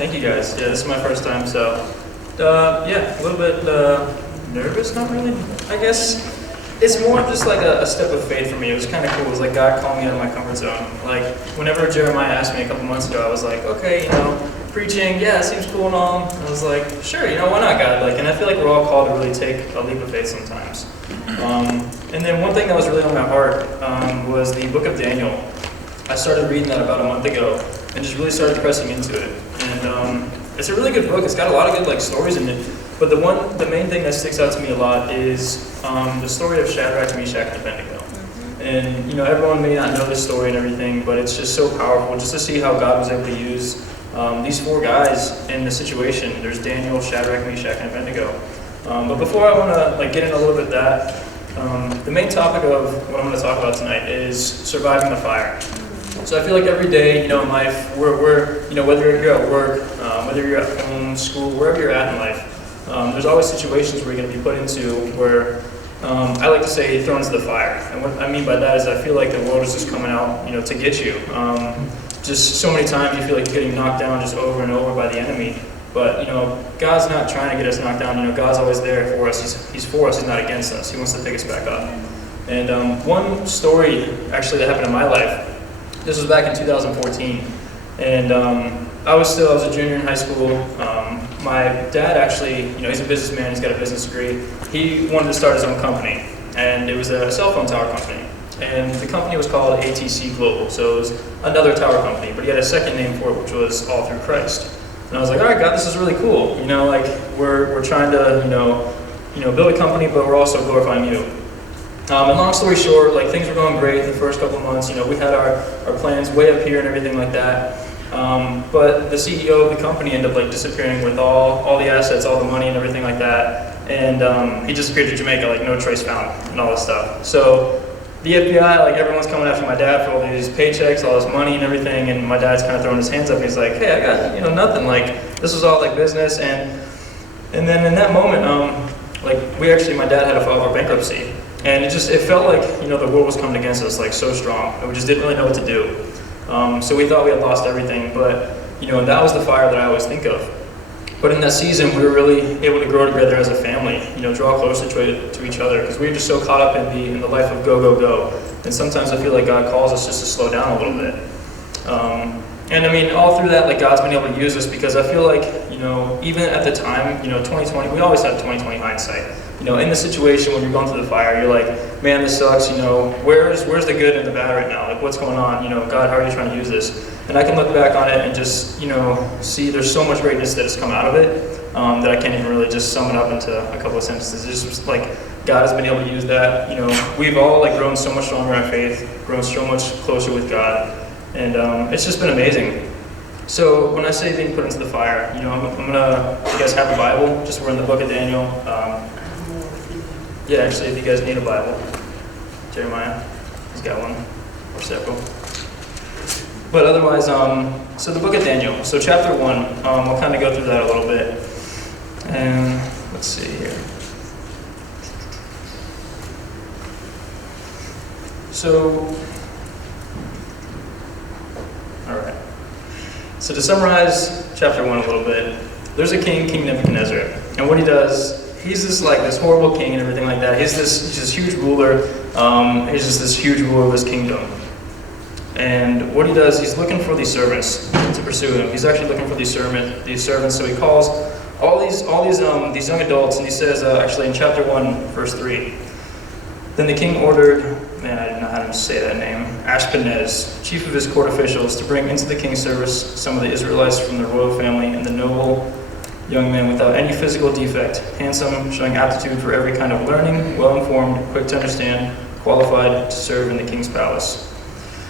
Thank you guys. Yeah, this is my first time, so yeah, a little bit nervous, not really. I guess it's more just like a step of faith for me. It was kind of cool. It was like God calling me out of my comfort zone. Like whenever Jeremiah asked me a couple months ago, I was like, okay, preaching, yeah, it seems cool and all. I was like, sure, why not, God? Like, and I feel like we're all called to really take a leap of faith sometimes. And then one thing that was really on my heart was the book of Daniel. I started reading that about a month ago and just really started pressing into it. And it's a really good book. It's got a lot of good stories in it. But the main thing that sticks out to me a lot is the story of Shadrach, Meshach, and Abednego. And everyone may not know this story and everything, but it's just so powerful just to see how God was able to use these four guys in the situation. There's Daniel, Shadrach, Meshach, and Abednego. But before I want to get in a little bit of that, the main topic of what I'm going to talk about tonight is surviving the fire. So I feel like every day, in life, we're whether you're at work, whether you're at home, school, wherever you're at in life, there's always situations where you're going to be put into where I like to say thrown into the fire. And what I mean by that is I feel like the world is just coming out, to get you. Just so many times you feel like you're getting knocked down just over and over by the enemy. But, God's not trying to get us knocked down. God's always there for us. He's for us. He's not against us. He wants to pick us back up. And one story, actually, that happened in my life, this was back in 2014. And I was a junior in high school. My dad actually, he's a businessman. He's got a business degree. He wanted to start his own company. And it was a cell phone tower company. And the company was called ATC Global. So it was another tower company. But he had a second name for it, which was All Through Christ. And I was like, all right, God, this is really cool. We're trying to, build a company, but we're also glorifying you. And long story short, things were going great the first couple of months. We had our plans way up here and everything like that. But the CEO of the company ended up disappearing with all the assets, all the money and everything like that. And he disappeared to Jamaica, no trace found and all this stuff. So the FBI, everyone's coming after my dad for all these paychecks, all this money and everything, and my dad's kind of throwing his hands up. He's like, hey, I got, nothing. This was all business. And then in that moment, my dad had to file for bankruptcy. And it felt like, the world was coming against us, so strong. And we just didn't really know what to do. So we thought we had lost everything, but, that was the fire that I always think of. But in that season, we were really able to grow together as a family, draw closer to each other, because we were just so caught up in the life of go, go, go. And sometimes I feel like God calls us just to slow down a little bit. And all through that, God's been able to use us, because I feel like, even at the time, 2020, we always have 2020 hindsight. In the situation when you're going through the fire, you're like, man, this sucks, where's the good and the bad right now? What's going on? God, how are you trying to use this? And I can look back on it and just, see there's so much greatness that has come out of it that I can't even really just sum it up into a couple of sentences. It's just God has been able to use that. We've all grown so much stronger in our faith, grown so much closer with God, and it's just been amazing. So when I say being put into the fire, I'm gonna, you guys have a Bible, we're in the book of Daniel. Yeah, actually, if you guys need a Bible, Jeremiah, he's got one, or several. But otherwise, so the book of Daniel, so chapter 1, we'll kind of go through that a little bit. And let's see here. So, all right. So to summarize chapter 1 a little bit, there's a king, King Nebuchadnezzar, and what he does, he's this horrible king and everything like that. He's this huge ruler. He's just this huge ruler of this kingdom. And what he does, he's looking for these servants to pursue him. He's actually looking for these servants. So he calls all these young adults, and he says, actually in chapter 1, verse 3, then the king ordered, man, I didn't know how to say that name, Ashpenaz, chief of his court officials, to bring into the king's service some of the Israelites from the royal family and the noble young men without any physical defect, handsome, showing aptitude for every kind of learning, well-informed, quick to understand, qualified to serve in the king's palace.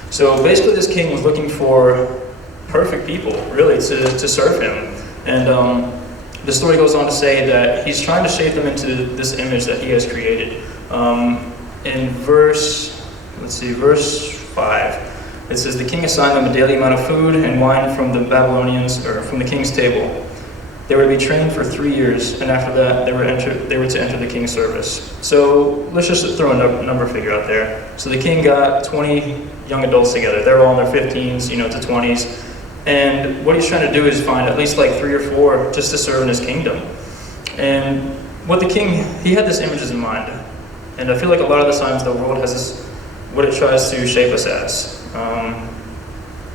So basically this king was looking for perfect people, really, to serve him. And the story goes on to say that he's trying to shape them into this image that he has created. In verse 5, it says, the king assigned them a daily amount of food and wine from the Babylonians, or from the king's table. They were to be trained for 3 years, and after that, they were to enter the king's service. So let's just throw a number figure out there. So the king got 20 young adults together. They were all in their 15s, to 20s. And what he's trying to do is find at least like 3 or 4 just to serve in his kingdom. And what the king, he had this images in mind. And I feel like a lot of the times the world has this, what it tries to shape us as.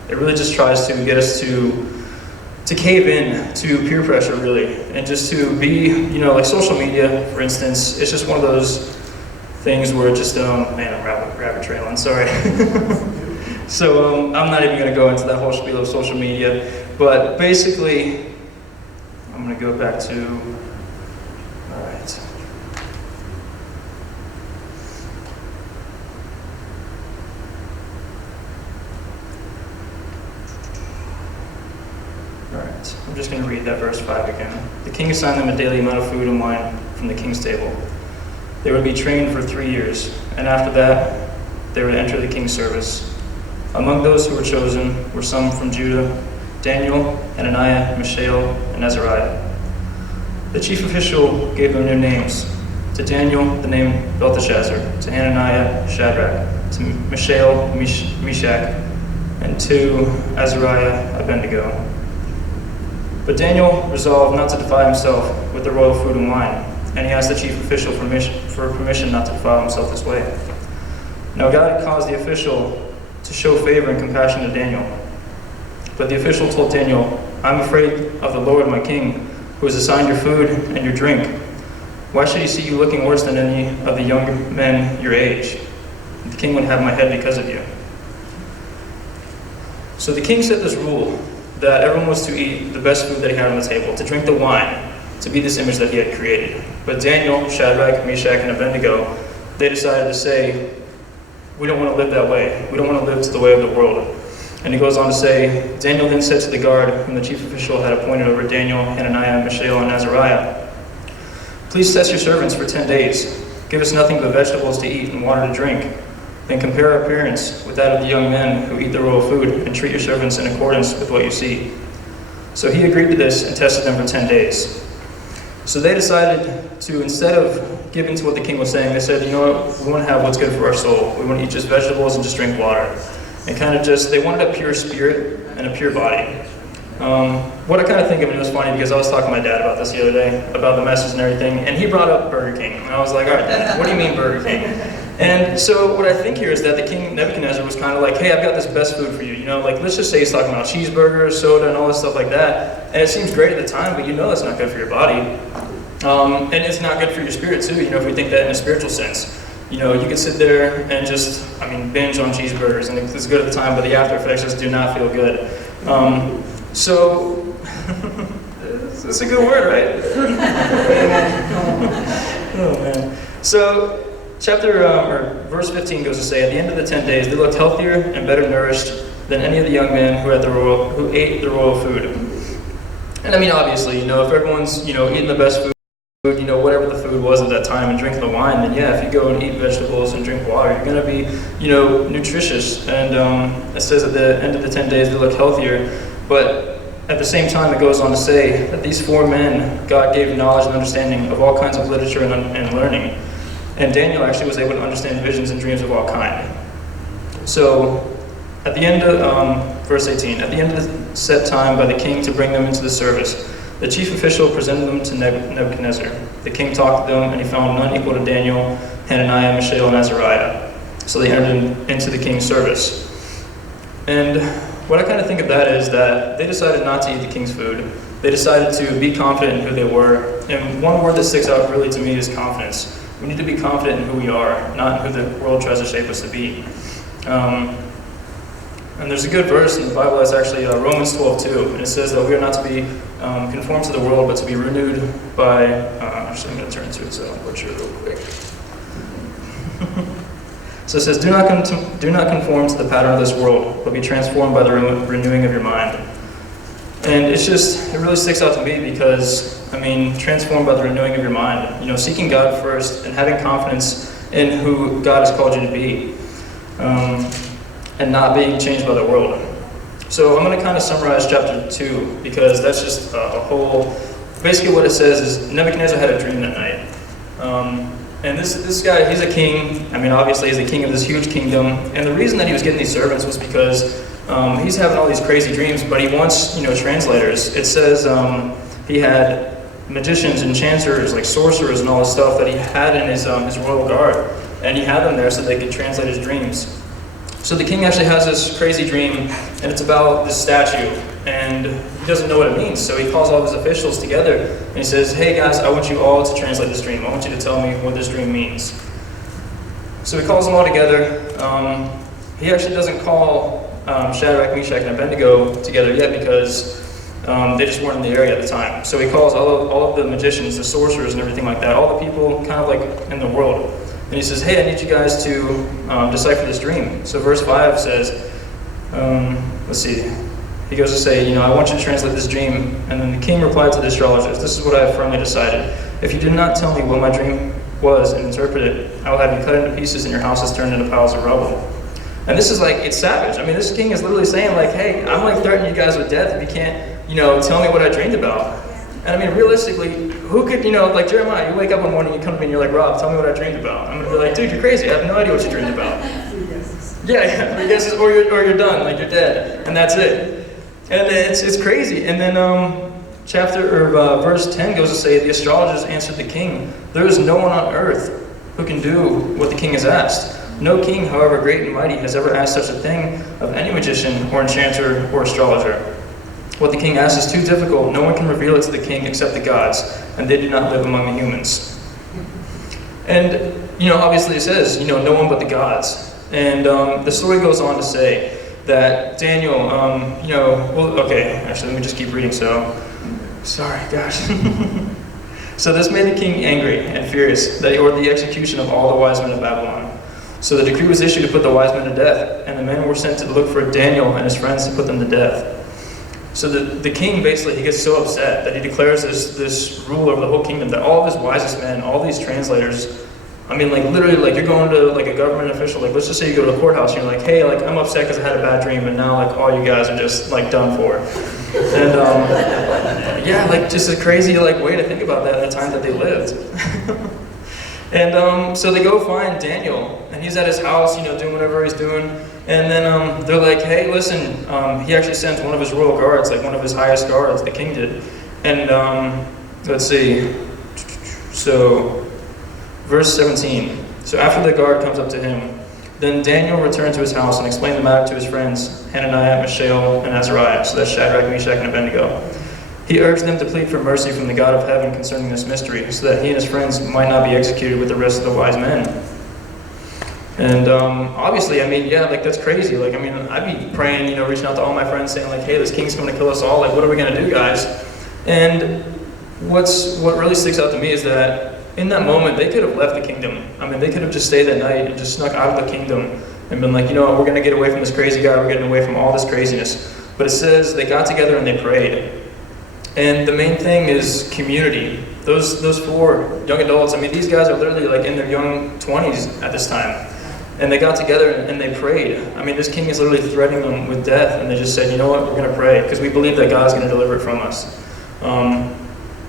It really just tries to get us to cave in to peer pressure, really, and just to be, like social media, for instance. It's just one of those things where it just, man, I'm rabbit trailing, sorry. So I'm not even going to go into that whole spiel of social media, but basically, I'm going to go back to, all right. Alright, I'm just going to read that verse 5 again. The king assigned them a daily amount of food and wine from the king's table. They would be trained for 3 years, and after that, they would enter the king's service. Among those who were chosen were some from Judah: Daniel, Hananiah, Mishael, and Azariah. The chief official gave them new names. To Daniel, the name Belteshazzar; to Hananiah, Shadrach; to Mishael, Meshach; and to Azariah, Abednego. But Daniel resolved not to defile himself with the royal food and wine, and he asked the chief official for permission not to defile himself this way. Now God had caused the official to show favor and compassion to Daniel. But the official told Daniel, "I'm afraid of the Lord my king, who has assigned your food and your drink. Why should he see you looking worse than any of the young men your age? The king would have my head because of you." So the king set this rule that everyone was to eat the best food that he had on the table, to drink the wine, to be this image that he had created. But Daniel, Shadrach, Meshach, and Abednego, they decided to say, "We don't want to live that way. We don't want to live to the way of the world." And he goes on to say, Daniel then said to the guard, whom the chief official had appointed over Daniel, Hananiah, Mishael, and Azariah, "Please test your servants for 10 days. Give us nothing but vegetables to eat and water to drink. Then compare our appearance with that of the young men who eat the royal food, and treat your servants in accordance with what you see." So he agreed to this and tested them for 10 days. So they decided to, instead of giving to what the king was saying, they said, "You know what, we want to have what's good for our soul. We want to eat just vegetables and just drink water." And kind of just, they wanted a pure spirit and a pure body. What I kind of think of, and it was funny because I was talking to my dad about this the other day, about the message and everything, and he brought up Burger King. And I was like, "All right, Dad, what do you mean Burger King?" And so what I think here is that the king Nebuchadnezzar was kind of like, "Hey, I've got this best food for you. Like let's just say he's talking about cheeseburgers, soda, and all this stuff like that. And it seems great at the time, but that's not good for your body. And it's not good for your spirit too, if we think that in a spiritual sense. You could sit there and just, binge on cheeseburgers, and it's good at the time, but the after effects just do not feel good. So, it's a good word, right? Oh man. So, verse 15 goes to say, at the end of the 10 days, they looked healthier and better nourished than any of the young men who ate the royal food. And obviously, if everyone's, eating the best food, whatever the food was at that time, and drinking the wine, then yeah, if you go and eat vegetables and drink water, you're going to be, nutritious. And it says at the end of the 10 days, they look healthier. But at the same time, it goes on to say that these 4 men, God gave knowledge and understanding of all kinds of literature and learning. And Daniel actually was able to understand visions and dreams of all kind. So, at the end of, verse 18, at the end of the set time by the king to bring them into the service, the chief official presented them to Nebuchadnezzar. The king talked to them, and he found none equal to Daniel, Hananiah, Mishael, and Azariah. So they entered into the king's service. And what I kind of think of that is that they decided not to eat the king's food. They decided to be confident in who they were. And one word that sticks out really to me is confidence. We need to be confident in who we are, not in who the world tries to shape us to be. And there's a good verse in the Bible that's actually Romans 12:2, and it says that we are not to be conformed to the world, but to be renewed by, actually I'm going to turn to it so I'll butcher it real quick. So it says, do not conform to the pattern of this world, but be transformed by the renewing of your mind. And it really sticks out to me because, transformed by the renewing of your mind. Seeking God first and having confidence in who God has called you to be. And not being changed by the world. So I'm going to kind of summarize chapter 2 because that's just a whole, basically what it says is Nebuchadnezzar had a dream that night. And this guy, he's a king. I mean, obviously he's the king of this huge kingdom. And the reason that he was getting these servants was because he's having all these crazy dreams, but he wants, translators. It says he had magicians, enchanters, like sorcerers and all this stuff that he had in his royal guard. And he had them there so they could translate his dreams. So the king actually has this crazy dream, and it's about this statue, and he doesn't know what it means. So he calls all of his officials together, and he says, hey guys, I want you all to translate this dream. I want you to tell me what this dream means. So he calls them all together. He actually doesn't call Shadrach, Meshach, and Abednego together yet because they just weren't in the area at the time. So he calls all of the magicians, the sorcerers, and everything like that, all the people kind of like in the world. And he says, hey, I need you guys to decipher this dream. So verse 5 says, let's see. He goes to say, I want you to translate this dream. And then the king replied to the astrologers, this is what I have firmly decided. If you do not tell me what my dream was and interpret it, I will have you cut into pieces and your houses turned into piles of rubble. And this is like, it's savage. I mean, this king is literally saying like, hey, I'm like threatening you guys with death if you can't, tell me what I dreamed about. And I mean, realistically, who could, like Jeremiah, you wake up one morning, you come to me and you're like, Rob, tell me what I dreamed about. I'm going to be like, dude, you're crazy. I have no idea what you dreamed about. Yeah, 3 guesses, or you're done, like you're dead. And that's it. And it's crazy. And then verse 10 goes to say, the astrologers answered the king, there is no one on earth who can do what the king has asked. No king, however great and mighty, has ever asked such a thing of any magician or enchanter or astrologer. What the king asks is too difficult. No one can reveal it to the king except the gods, and they do not live among the humans. And, obviously it says, no one but the gods. And the story goes on to say that Daniel, actually, let me just keep reading, sorry, gosh. So this made the king angry and furious that he ordered the execution of all the wise men of Babylon. So the decree was issued to put the wise men to death, and the men were sent to look for Daniel and his friends to put them to death. So the king basically, he gets so upset that he declares this rule over the whole kingdom that all of his wisest men, all these translators, I mean, like literally, like you're going to like a government official, like let's just say you go to the courthouse and you're like, hey, like I'm upset because I had a bad dream and now like all you guys are just like done for. And yeah, like just a crazy like way to think about that at the time that they lived. And so they go find Daniel, and he's at his house, doing whatever he's doing. And then they're like, hey, listen, he actually sent one of his royal guards, like one of his highest guards, the king did. And let's see, so verse 17. So after the guard comes up to him, then Daniel returned to his house and explained the matter to his friends, Hananiah, Mishael, and Azariah. So that's Shadrach, Meshach, and Abednego. He urged them to plead for mercy from the God of heaven concerning this mystery, so that he and his friends might not be executed with the rest of the wise men. And obviously, I mean, yeah, like that's crazy. Like, I mean, I'd be praying, reaching out to all my friends saying like, hey, this king's coming to kill us all. Like, what are we going to do, guys? And what really sticks out to me is that in that moment, they could have left the kingdom. I mean, they could have just stayed that night and just snuck out of the kingdom and been like, we're going to get away from this crazy guy. We're getting away from all this craziness. But it says they got together and they prayed. And the main thing is community. Those 4 young adults, I mean, these guys are literally like in their young 20s at this time. And they got together and they prayed. I mean, this king is literally threatening them with death, and they just said, you know what, we're going to pray, because we believe that God's going to deliver it from us.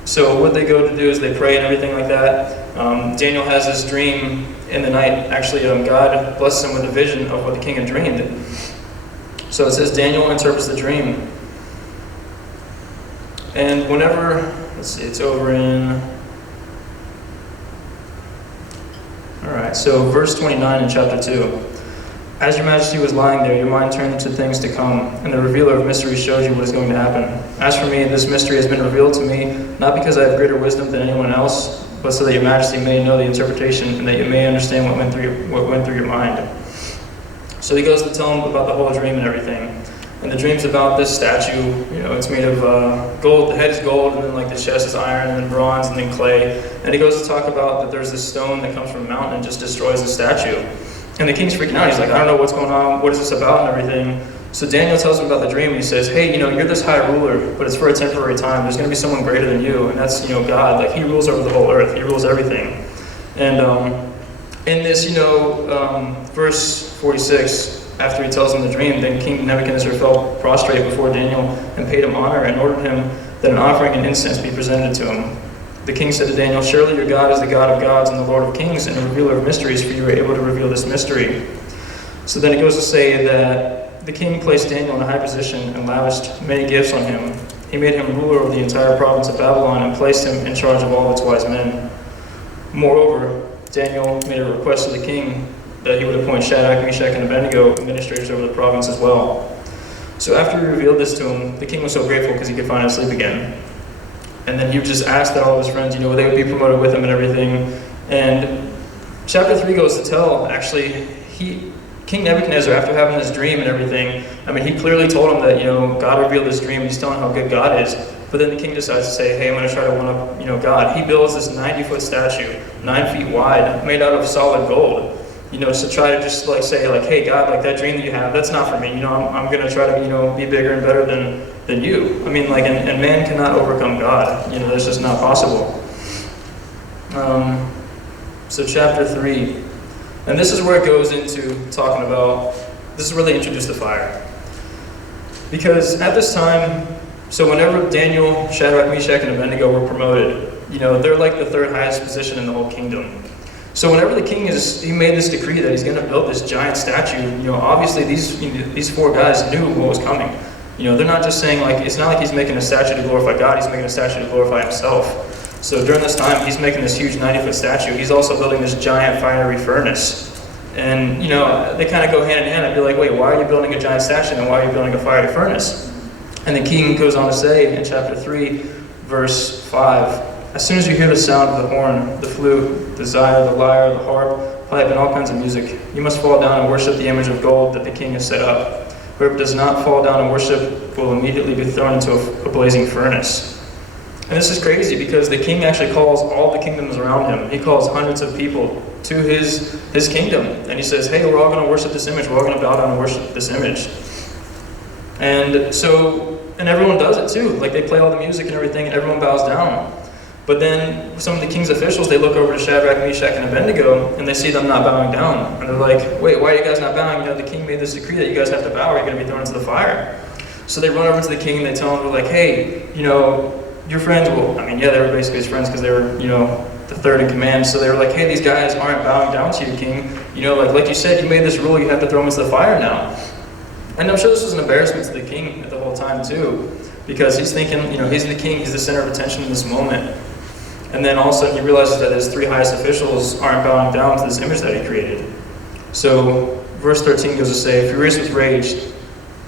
So what they go to do is they pray and everything like that. Daniel has this dream in the night. Actually, God blesses him with a vision of what the king had dreamed. So it says Daniel interprets the dream. And whenever, let's see, it's over in... Alright, so verse 29 in chapter 2. As your majesty was lying there, your mind turned to things to come, and the revealer of mysteries showed you what is going to happen. As for me, this mystery has been revealed to me, not because I have greater wisdom than anyone else, but so that your majesty may know the interpretation, and that you may understand what went through your mind. So he goes to tell him about the whole dream and everything. And the dream's about this statue, it's made of gold, the head is gold, and then like the chest is iron, and then bronze, and then clay. And he goes to talk about that there's this stone that comes from a mountain and just destroys the statue. And the king's freaking out. He's like, I don't know what's going on, what is this about and everything. So Daniel tells him about the dream, and he says, hey, you're this high ruler, but it's for a temporary time. There's going to be someone greater than you, and that's, God. Like, he rules over the whole earth. He rules everything. And in this, verse 46, after he tells him the dream, then King Nebuchadnezzar fell prostrate before Daniel and paid him honor and ordered him that an offering and incense be presented to him. The king said to Daniel, "Surely your God is the God of gods and the Lord of kings and a revealer of mysteries, for you were able to reveal this mystery." So then it goes to say that the king placed Daniel in a high position and lavished many gifts on him. He made him ruler over the entire province of Babylon and placed him in charge of all its wise men. Moreover, Daniel made a request to the king that he would appoint Shadrach, Meshach, and Abednego administrators over the province as well. So after he revealed this to him, the king was so grateful because he could finally sleep again. And then he would just ask that all of his friends, they would be promoted with him and everything. And chapter 3 goes to tell, actually, King Nebuchadnezzar, after having this dream and everything, he clearly told him that, God revealed this dream, and he's telling how good God is. But then the king decides to say, hey, I'm going to try to one-up, God. He builds this 90-foot statue, 9 feet wide, made out of solid gold. To try to just say, hey, God, that dream that you have, that's not for me. I'm going to try to, be bigger and better than you. And man cannot overcome God. That's just not possible. So chapter 3. And this is where it goes into talking about, this is where they introduce the fire. Because at this time, so whenever Daniel, Shadrach, Meshach, and Abednego were promoted, they're like the third highest position in the whole kingdom. So whenever the king he made this decree that he's going to build this giant statue, obviously these 4 guys knew what was coming. They're not just saying it's not like he's making a statue to glorify God, he's making a statue to glorify himself. So during this time, he's making this huge 90-foot statue. He's also building this giant fiery furnace. And, they kind of go hand in hand. I'd be like, wait, why are you building a giant statue and why are you building a fiery furnace? And the king goes on to say in chapter 3, verse 5, as soon as you hear the sound of the horn, the flute, the lyre, the harp, pipe, and all kinds of music, you must fall down and worship the image of gold that the king has set up. Whoever does not fall down and worship will immediately be thrown into a blazing furnace. And this is crazy because the king actually calls all the kingdoms around him. He calls hundreds of people to his kingdom. And he says, hey, we're all going to worship this image. We're all going to bow down and worship this image. And so, and everyone does it too. They play all the music and everything, and everyone bows down. But then some of the king's officials, they look over to Shadrach, Meshach, and Abednego, and they see them not bowing down. And they're like, wait, why are you guys not bowing? The king made this decree that you guys have to bow or you're going to be thrown into the fire. So they run over to the king and they tell him, they're like, hey, your friends will, they were basically his friends because they were, the third in command. So they were like, hey, these guys aren't bowing down to you, king. Like you said, you made this rule, you have to throw them into the fire now. And I'm sure this was an embarrassment to the king at the whole time too, because he's thinking, he's the king, he's the center of attention in this moment. And then all of a sudden he realizes that his 3 highest officials aren't bowing down to this image that he created. So verse 13 goes to say, furious with rage,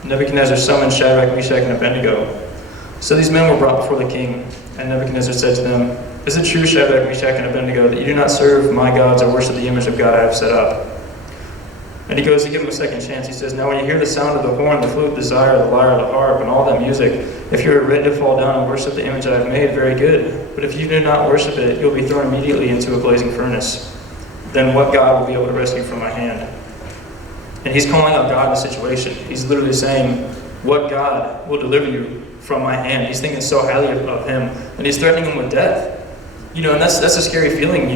Nebuchadnezzar summoned Shadrach, Meshach, and Abednego. So these men were brought before the king, and Nebuchadnezzar said to them, is it true, Shadrach, Meshach, and Abednego, that you do not serve my gods or worship the image of God I have set up? And he goes to give them a second chance. He says, now when you hear the sound of the horn, the flute, the lyre, the harp, and all that music, if you are ready to fall down and worship the image I have made, very good. But if you do not worship it, you'll be thrown immediately into a blazing furnace. Then what God will be able to rescue from my hand? And he's calling out God in the situation. He's literally saying, what God will deliver you from my hand? He's thinking so highly of him, and he's threatening him with death. And that's a scary feeling,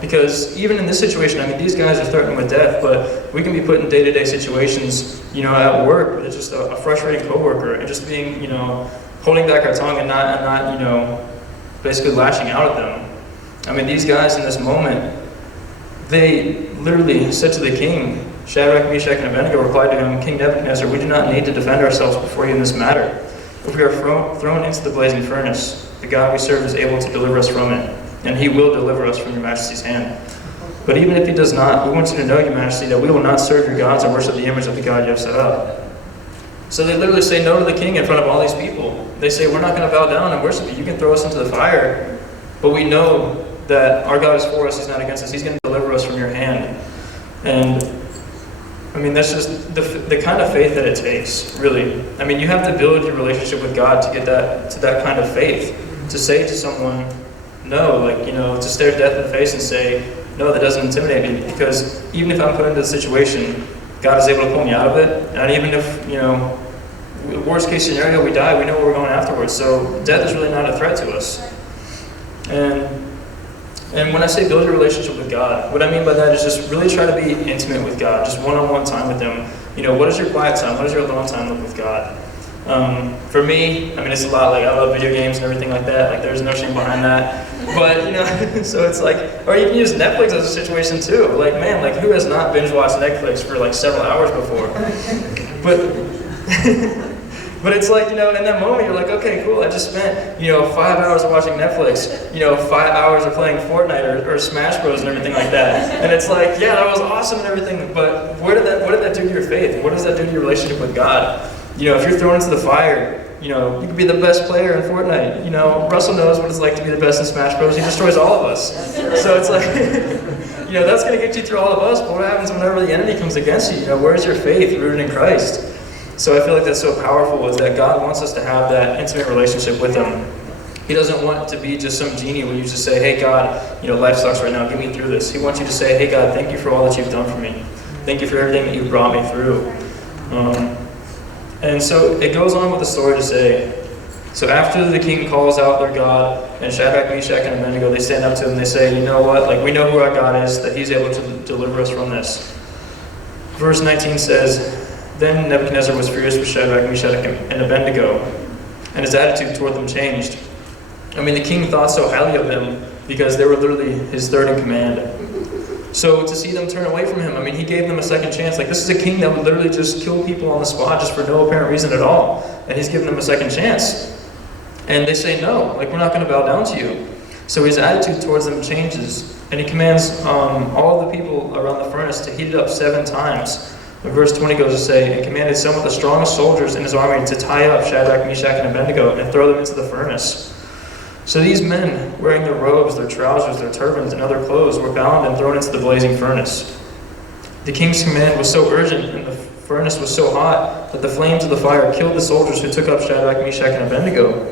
because even in this situation, these guys are threatened with death, but we can be put in day-to-day situations, at work, with just a frustrating coworker, and just being, holding back our tongue and not, basically lashing out at them. These guys in this moment, they literally said to the king, Shadrach, Meshach, and Abednego replied to him, King Nebuchadnezzar, we do not need to defend ourselves before you in this matter. If we are thrown into the blazing furnace, the God we serve is able to deliver us from it, and he will deliver us from your majesty's hand. But even if he does not, we want you to know, your majesty, that we will not serve your gods or worship the image of the God you have set up. So they literally say no to the king in front of all these people. They say, we're not going to bow down and worship you. You can throw us into the fire, but we know that our God is for us, he's not against us. He's going to deliver us from your hand. And that's just the kind of faith that it takes, really. You have to build your relationship with God to get that kind of faith. To say to someone, no, to stare death in the face and say, no, that doesn't intimidate me, because even if I'm put into a situation, God is able to pull me out of it. And even if, worst case scenario, we die, we know where we're going afterwards. So death is really not a threat to us. And when I say build your relationship with God, what I mean by that is just really try to be intimate with God, just one-on-one time with him. What is your quiet time? What does your alone time look with God? For me, I mean, it's a lot, like, I love video games and everything like that, like, there's no shame behind that, but, you know, so it's like, or you can use Netflix as a situation too, like, man, like, who has not binge-watched Netflix for, like, several hours before? But it's like, you know, in that moment, you're like, okay, cool, I just spent, you know, 5 hours of watching Netflix, you know, 5 hours of playing Fortnite or Smash Bros and everything like that. And it's like, yeah, that was awesome and everything, but what did that do to your faith? What does that do to your relationship with God? You know, if you're thrown into the fire, you know, you could be the best player in Fortnite. You know, Russell knows what it's like to be the best in Smash Bros. He destroys all of us. So it's like, you know, that's going to get you through all of us, but what happens whenever the enemy comes against you? You know, where's your faith rooted in Christ? So I feel like that's so powerful, is that God wants us to have that intimate relationship with Him. He doesn't want it to be just some genie where you just say, hey God, you know, life sucks right now, get me through this. He wants you to say, hey God, thank you for all that you've done for me. Thank you for everything that you've brought me through. And so it goes on with the story to say, so after the king calls out their God, and Shadrach, Meshach, and Abednego, they stand up to him and they say, you know what, like, we know who our God is, that He's able to deliver us from this. Verse 19 says, then Nebuchadnezzar was furious with Shadrach, Meshach, and Abednego, and his attitude toward them changed. I mean, the king thought so highly of them because they were literally his third in command. So to see them turn away from him, I mean, he gave them a second chance. Like, this is a king that would literally just kill people on the spot just for no apparent reason at all. And he's giving them a second chance. And they say, no, like, we're not going to bow down to you. So his attitude towards them changes. And he commands all the people around the furnace to heat it up 7 times. And verse 20 goes to say, and commanded some of the strongest soldiers in his army to tie up Shadrach, Meshach, and Abednego and throw them into the furnace. So these men, wearing their robes, their trousers, their turbans, and other clothes, were bound and thrown into the blazing furnace. The king's command was so urgent, and the furnace was so hot, that the flames of the fire killed the soldiers who took up Shadrach, Meshach, and Abednego.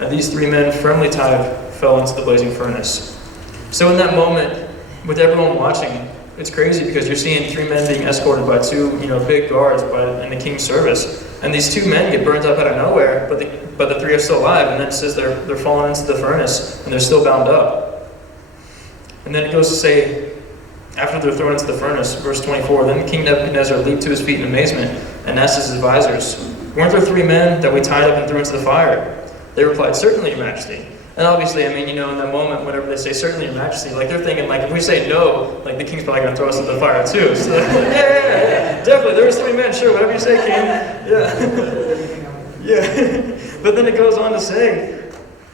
And these 3 men, firmly tied, fell into the blazing furnace. So in that moment, with everyone watching, it's crazy because you're seeing 3 men being escorted by 2, you know, big guards in the king's service. And these 2 men get burned up out of nowhere, but the 3 are still alive. And then it says they're falling into the furnace, and they're still bound up. And then it goes to say, after they're thrown into the furnace, verse 24, then King Nebuchadnezzar leaped to his feet in amazement and asked his advisors, weren't there 3 men that we tied up and threw into the fire? They replied, certainly, Your Majesty. And obviously, I mean, you know, in that moment, whenever they say, certainly, Your Majesty, like, they're thinking, like, if we say no, like, the king's probably going to throw us into the fire, too. So, yeah, definitely, there was 3 men, sure, whatever you say, king. Yeah. Yeah. But then it goes on to say,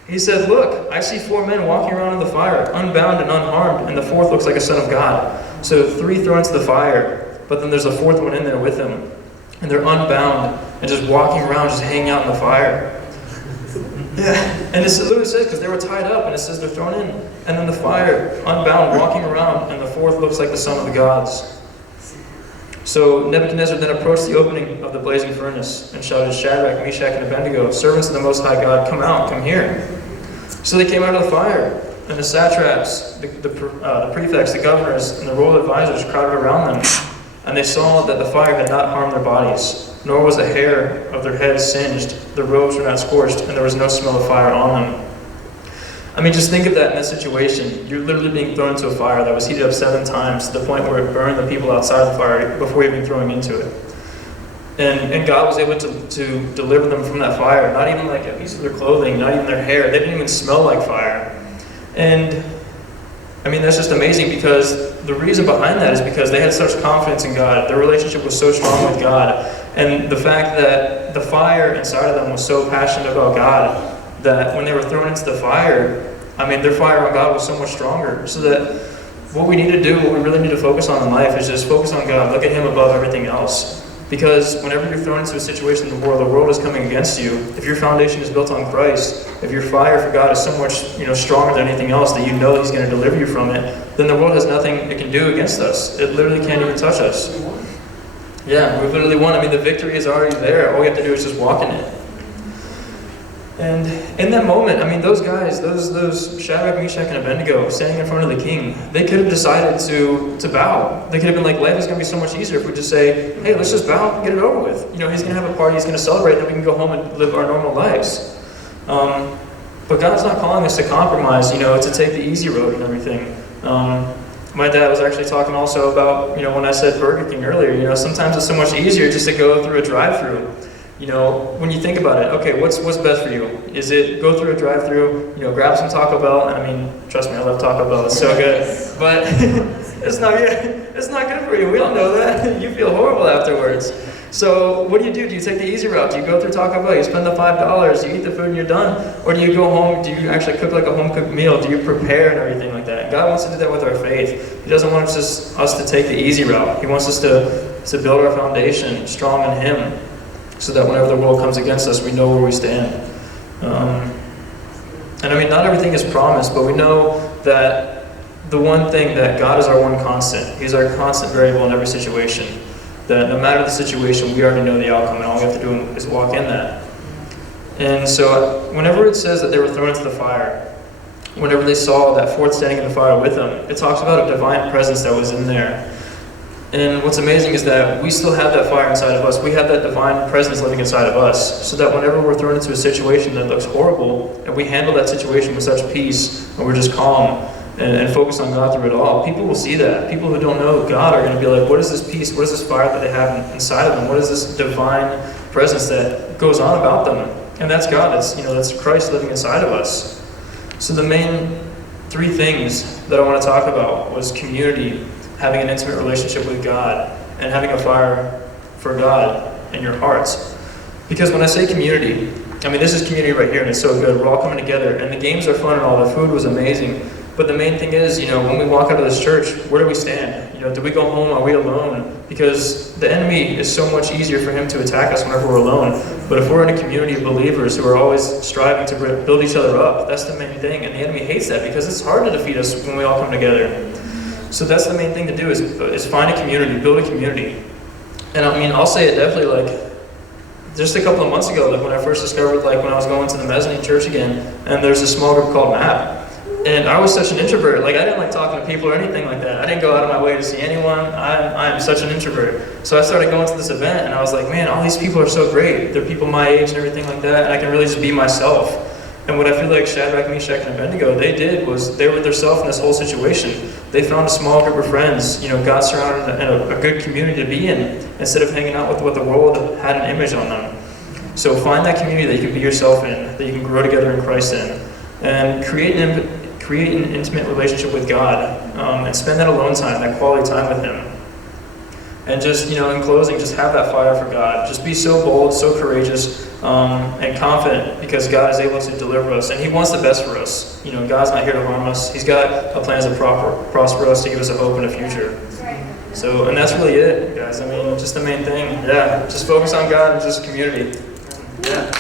he said, look, I see 4 men walking around in the fire, unbound and unharmed, and the 4th looks like a son of God. So 3 thrown into the fire, but then there's a 4th one in there with them. And they're unbound and just walking around, just hanging out in the fire. Yeah, and this is what it says, because they were tied up, and it says they're thrown in, and then the fire, unbound, walking around, and the 4th looks like the son of the gods. So Nebuchadnezzar then approached the opening of the blazing furnace, and shouted, Shadrach, Meshach, and Abednego, servants of the Most High God, come out, come here. So they came out of the fire, and the satraps, the prefects, the governors, and the royal advisors crowded around them, and they saw that the fire had not harmed their bodies, nor was a hair of their heads singed, their robes were not scorched, and there was no smell of fire on them. I mean, just think of that in that situation. You're literally being thrown into a fire that was heated up 7 times to the point where it burned the people outside the fire before even throwing into it. And God was able to deliver them from that fire. Not even like a piece of their clothing, not even their hair. They didn't even smell like fire. And I mean, that's just amazing, because the reason behind that is because they had such confidence in God. Their relationship was so strong with God. And the fact that the fire inside of them was so passionate about God that when they were thrown into the fire, I mean, their fire on God was so much stronger. So that what we need to do, what we really need to focus on in life is just focus on God. Look at Him above everything else. Because whenever you're thrown into a situation in the world is coming against you. If your foundation is built on Christ, if your fire for God is so much, you know, stronger than anything else, that you know He's going to deliver you from it, then the world has nothing it can do against us. It literally can't even touch us. Yeah, we literally won. I mean, the victory is already there. All we have to do is just walk in it. And in that moment, I mean, those guys, those Shadrach, Meshach, and Abednego standing in front of the king, they could have decided to bow. They could have been like, life is going to be so much easier if we just say, hey, let's just bow and get it over with. You know, He's going to have a party, He's going to celebrate, and then we can go home and live our normal lives. But God's not calling us to compromise, you know, to take the easy road and everything. My dad was actually talking also about, you know, when I said Burger King earlier, you know, sometimes it's so much easier just to go through a drive-thru. You know, when you think about it, okay, what's best for you? Is it go through a drive-through, you know, grab some Taco Bell, and I mean, trust me, I love Taco Bell, it's so good, but it's not good for you. We all know that. You feel horrible afterwards. So what do? Do you take the easy route? Do you go through Taco Bell, you spend the $5, you eat the food and you're done? Or do you go home, do you actually cook like a home-cooked meal? Do you prepare and everything like that? God wants to do that with our faith. He doesn't want us to take the easy route. He wants us to build our foundation strong in Him, so that whenever the world comes against us, we know where we stand. And I mean, not everything is promised, but we know that the one thing, that God is our one constant. He's our constant variable in every situation. That no matter the situation, we already know the outcome, and all we have to do is walk in that. And so whenever it says that they were thrown into the fire, whenever they saw that fourth standing in the fire with them, it talks about a divine presence that was in there. And what's amazing is that we still have that fire inside of us. We have that divine presence living inside of us, so that whenever we're thrown into a situation that looks horrible, and we handle that situation with such peace, and we're just calm, and focus on God through it all, people will see that. People who don't know God are going to be like, what is this peace? What is this fire that they have inside of them? What is this divine presence that goes on about them? And that's God. That's Christ living inside of us. So the main three things that I want to talk about was community, having an intimate relationship with God, and having a fire for God in your hearts. Because when I say community, I mean, this is community right here, and it's so good. We're all coming together, and the games are fun and all. The food was amazing. But the main thing is, when we walk out of this church, where do we stand? Do we go home? Are we alone? Because the enemy is so much easier for him to attack us whenever we're alone. But if we're in a community of believers who are always striving to build each other up, that's the main thing. And the enemy hates that, because it's hard to defeat us when we all come together. So that's the main thing to do, is find a community, build a community. And I mean, I'll say it definitely, just a couple of months ago, when I first discovered, when I was going to the mezzanine church again, and there's a small group called MAP. And I was such an introvert. I didn't like talking to people or anything like that. I didn't go out of my way to see anyone. I'm such an introvert. So I started going to this event, and I was like, man, all these people are so great. They're people my age and everything like that, and I can really just be myself. And what I feel like Shadrach, Meshach, and Abednego, they did was they were themselves in this whole situation. They found a small group of friends. God surrounded a good community to be in, instead of hanging out with what the world had an image on them. So find that community that you can be yourself in, that you can grow together in Christ in, and create an intimate relationship with God, and spend that alone time, that quality time with Him. And just, in closing, just have that fire for God. Just be so bold, so courageous, and confident, because God is able to deliver us, and He wants the best for us. God's not here to harm us. He's got a plan to prosper us, to give us a hope and a future. So, and that's really it, guys. I mean, just the main thing. Yeah, just focus on God and just community. Yeah.